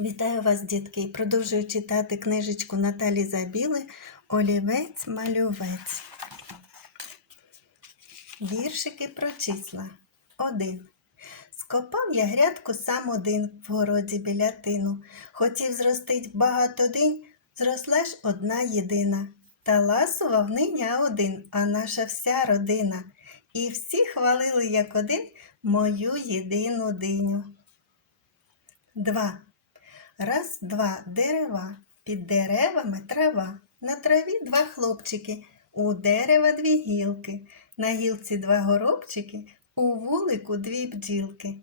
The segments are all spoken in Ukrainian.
Вітаю вас, дітки, продовжую читати книжечку Наталі Забіли Олівець малювець. Віршики про числа. Один. Скопав я грядку сам один в городі біля тину. Хотів зростить багато динь, зросла ж одна єдина. Та ласував нині один, а наша вся родина. І всі хвалили як один мою єдину диню. Два. Раз, два, дерева, під деревами трава. На траві два хлопчики, у дерева дві гілки, на гілці два горобчики, у вулику дві бджілки.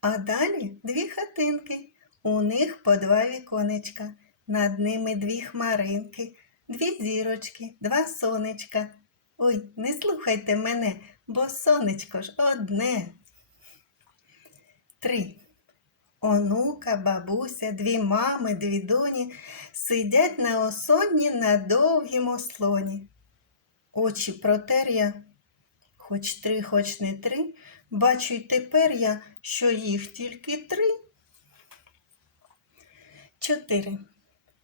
А далі дві хатинки, у них по два віконечка, над ними дві хмаринки, дві зірочки, два сонечка. Ой, не слухайте мене, бо сонечко ж одне. Три. Онука, бабуся, дві мами, дві доні сидять на осонні на довгім ослоні. Очі протер я, хоч три, хоч не три, бачу й тепер я, що їх тільки три. Чотири.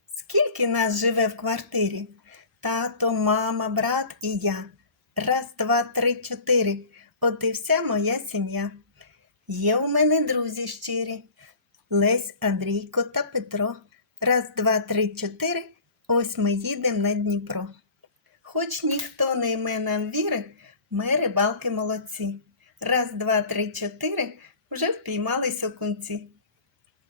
Скільки нас живе в квартирі? Тато, мама, брат і я. Раз, два, три, чотири. От і вся моя сім'я. Є у мене друзі щирі. Лесь, Андрійко та Петро. Раз, два, три, чотири. Ось ми їдемо на Дніпро. Хоч ніхто не йме нам віри, ми рибалки молодці. Раз, два, три, чотири вже впіймались окунці.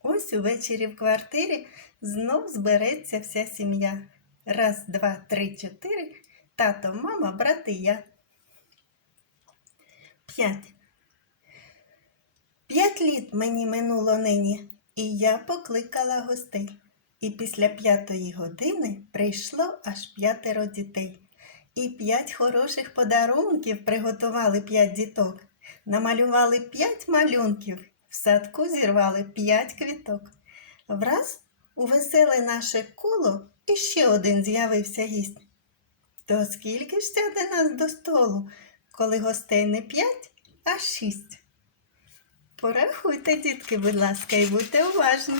Ось увечері в квартирі знов збереться вся сім'я. Раз, два, три, чотири. Тато, мама, брат і я. П'ять. П'ять літ мені минуло нині, і я покликала гостей. І після п'ятої години прийшло аж п'ятеро дітей. І п'ять хороших подарунків приготували п'ять діток. Намалювали п'ять малюнків, в садку зірвали п'ять квіток. Враз у веселе наше коло іще один з'явився гість. То скільки ж сяде нас до столу, коли гостей не п'ять, а шість? Порахуйте, дітки, будь ласка, і будьте уважні.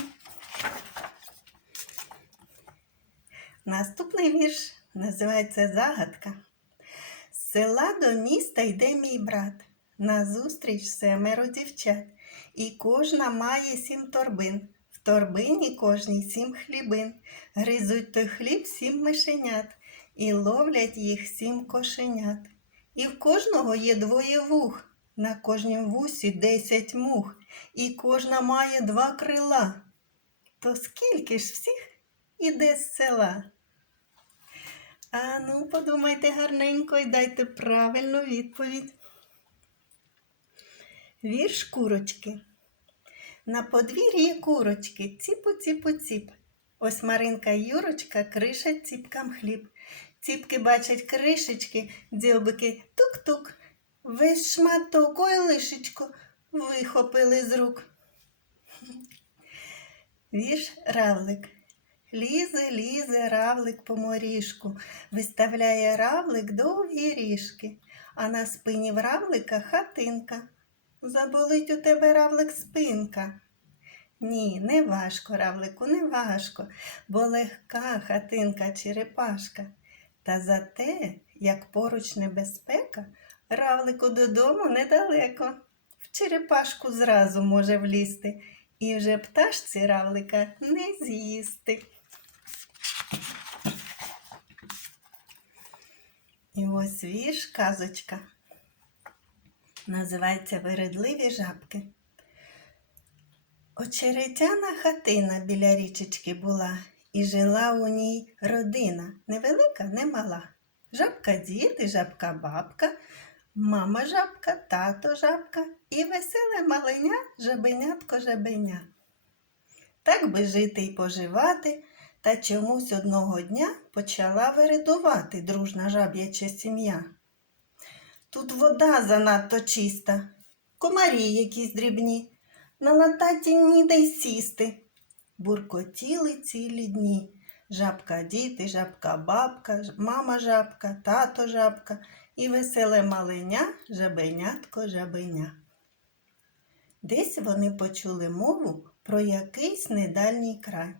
Наступний вірш називається Загадка. З села до міста йде мій брат. Назустріч семеро дівчат. І кожна має сім торбин. В торбині кожній сім хлібин. Гризуть той хліб сім мишенят, і ловлять їх сім кошенят. І в кожного є двоє вух. На кожнім вусі десять мух, і кожна має два крила. То скільки ж всіх іде з села? А ну, подумайте гарненько і дайте правильну відповідь. Вірш курочки. На подвір'ї курочки ціпу ціпу ціп. Ось Маринка й Юрочка кришать ціпкам хліб. Ціпки бачать кришечки, дзьобики тук-тук. Весь шматок ой лишечко вихопили з рук. Вірш равлик. Лізе, лізе равлик по моріжку, виставляє равлик довгі ріжки, а на спині в равлика хатинка. Заболить у тебе равлик спинка. Ні, не важко, равлику, не важко, бо легка хатинка черепашка. Та за те, як поруч небезпека, равлику додому недалеко. В черепашку зразу може влізти, і вже пташці равлика не з'їсти. І ось вірш казочка. Називається Вередливі жабки. Очеретяна хатина біля річечки була, і жила у ній родина, невелика, не мала. Жабка дід і жабка бабка, мама жабка, тато жабка і веселе маленя жабенятко жабеня. Так би жити й поживати, та чомусь одного дня почала вередувати дружна жаб'яча сім'я. Тут вода занадто чиста, комарі якісь дрібні, на лататі ніде й сісти. Буркотіли цілі дні. Жабка діти, жабка бабка, мама жабка, тато жабка і веселе маленя жабенятко жабеня. Десь вони почули мову про якийсь недальній край.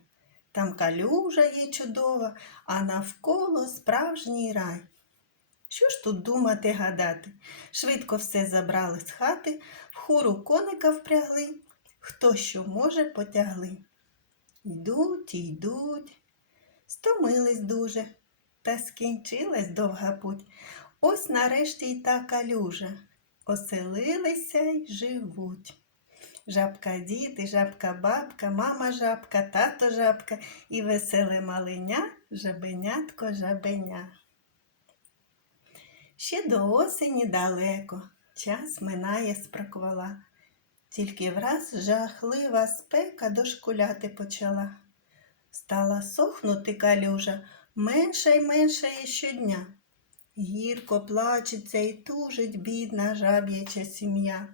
Там калюжа є чудова, а навколо справжній рай. Що ж тут думати гадати? Швидко все забрали з хати, в хуру коника впрягли, хто що може потягли. Йдуть йдуть, стомились дуже, та скінчилась довга путь. Ось нарешті й та калюжа, оселилися й живуть. Жабка діти, жабка бабка, мама жабка, тато жабка і веселе малиня, жабенятко жабеня. Ще до осені далеко, час минає спроквола. Тільки враз жахлива спека дошкуляти почала. Стала сохнути калюжа, менша й меншає щодня. Гірко плачеться і тужить бідна жаб'яча сім'я.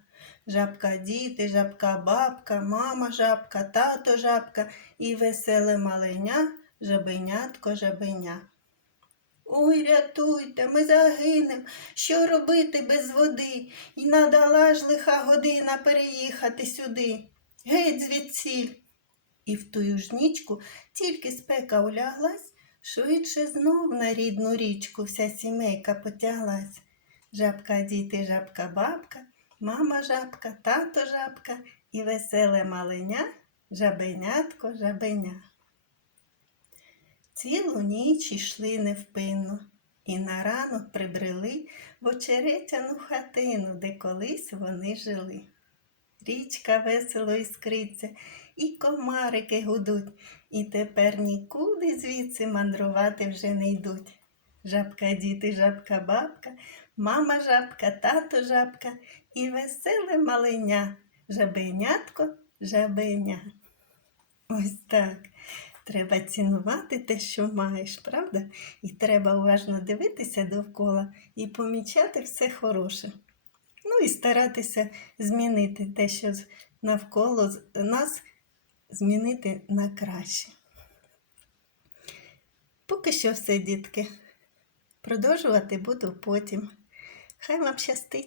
Жабка діти, жабка бабка, мама жабка, тато жабка і веселе маленя, жабенятко жабеня. Ой, рятуйте, ми загинем. Що робити без води? І надала ж лиха година переїхати сюди. Геть звідсіль. І в тую ж нічку тільки спека уляглась, швидше знов на рідну річку вся сімейка потяглась. Жабка діти, жабка бабка, мама жабка, тато жабка і веселе маленя, жабенятко жабеня. Цілу ніч йшли невпинно, і на ранок прибрели в очеретяну хатину, де колись вони жили. Річка весело іскриться, і комарики гудуть, і тепер нікуди звідси мандрувати вже не йдуть. Жабка діти, жабка бабка, мама жабка, тато жабка і веселе маленя, жабенятко, жабеня. Ось так. Треба цінувати те, що маєш, правда? І треба уважно дивитися довкола і помічати все хороше. Ну і старатися змінити те, що навколо нас, змінити на краще. Поки що все, дітки. Продовжувати буду потім. Хай вам щастить!